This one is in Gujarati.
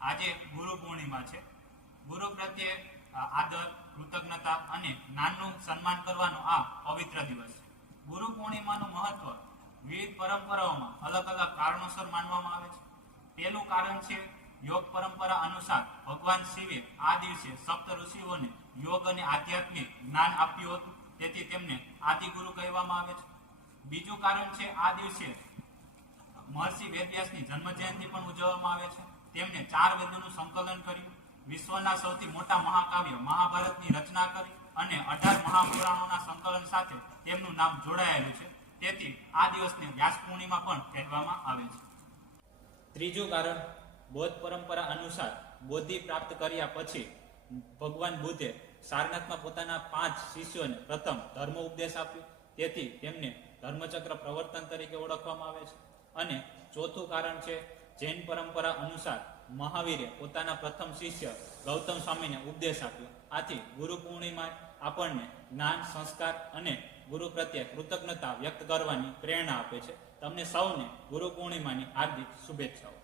આજે ગુરુ પૂર્ણિમા છે. ગુરુ પ્રત્યે આદર, કૃતજ્ઞતા અને જ્ઞાનનું સન્માન કરવાનો આ પવિત્ર દિવસ છે. ગુરુ પૂર્ણિમાનું મહત્વ વિવિધ પરંપરાઓમાં અલગ અલગ કારણોસર માનવામાં આવે છે. પહેલું કારણ છે યોગ પરંપરા અનુસાર ભગવાન શિવે આ દિવસે સપ્ત ઋષિઓને યોગ અને આધ્યાત્મિક જ્ઞાન આપ્યું હતું, તેથી તેમને આદિગુરુ કહેવામાં આવે છે. બીજું કારણ છે આ દિવસે મહર્ષિ વેદવ્યાસની જન્મ જયંતિ પણ ઉજવવામાં આવે છે. તેમણે 4 વેદોનું સંકલન કર્યું, વિશ્વના સૌથી મોટા મહાકાવ્ય મહાભારતની રચના કરી અને 18 મહાપુરાણોના સંકલન સાથે તેમનું નામ જોડાયેલું છે. તેથી આ દિવસને વ્યાસ પૂર્ણિમા પણ કહેવામાં આવે છે. ત્રીજું કારણ, બૌદ્ધ પરંપરા અનુસાર બોધિ પ્રાપ્ત કર્યા પછી ભગવાન બુદ્ધે સારનાથમાં પોતાના 5 શિષ્યોને પ્રથમ ધર્મ ઉપદેશ આપ્યો, તેથી તેમને ધર્મચક્ર પ્રવર્તન તરીકે ઓળખવામાં આવે છે. અને ચોથું કારણ છે જૈન પરંપરા અનુસાર મહાવીરે પોતાના પ્રથમ શિષ્ય ગૌતમ સ્વામીને ઉપદેશ આપ્યો. આથી ગુરુ પૂર્ણિમા આપણને જ્ઞાન, સંસ્કાર અને ગુરુ પ્રત્યે કૃતજ્ઞતા વ્યક્ત કરવાની પ્રેરણા આપે છે. તમને સૌને ગુરુ પૂર્ણિમાની હાર્દિક શુભેચ્છાઓ.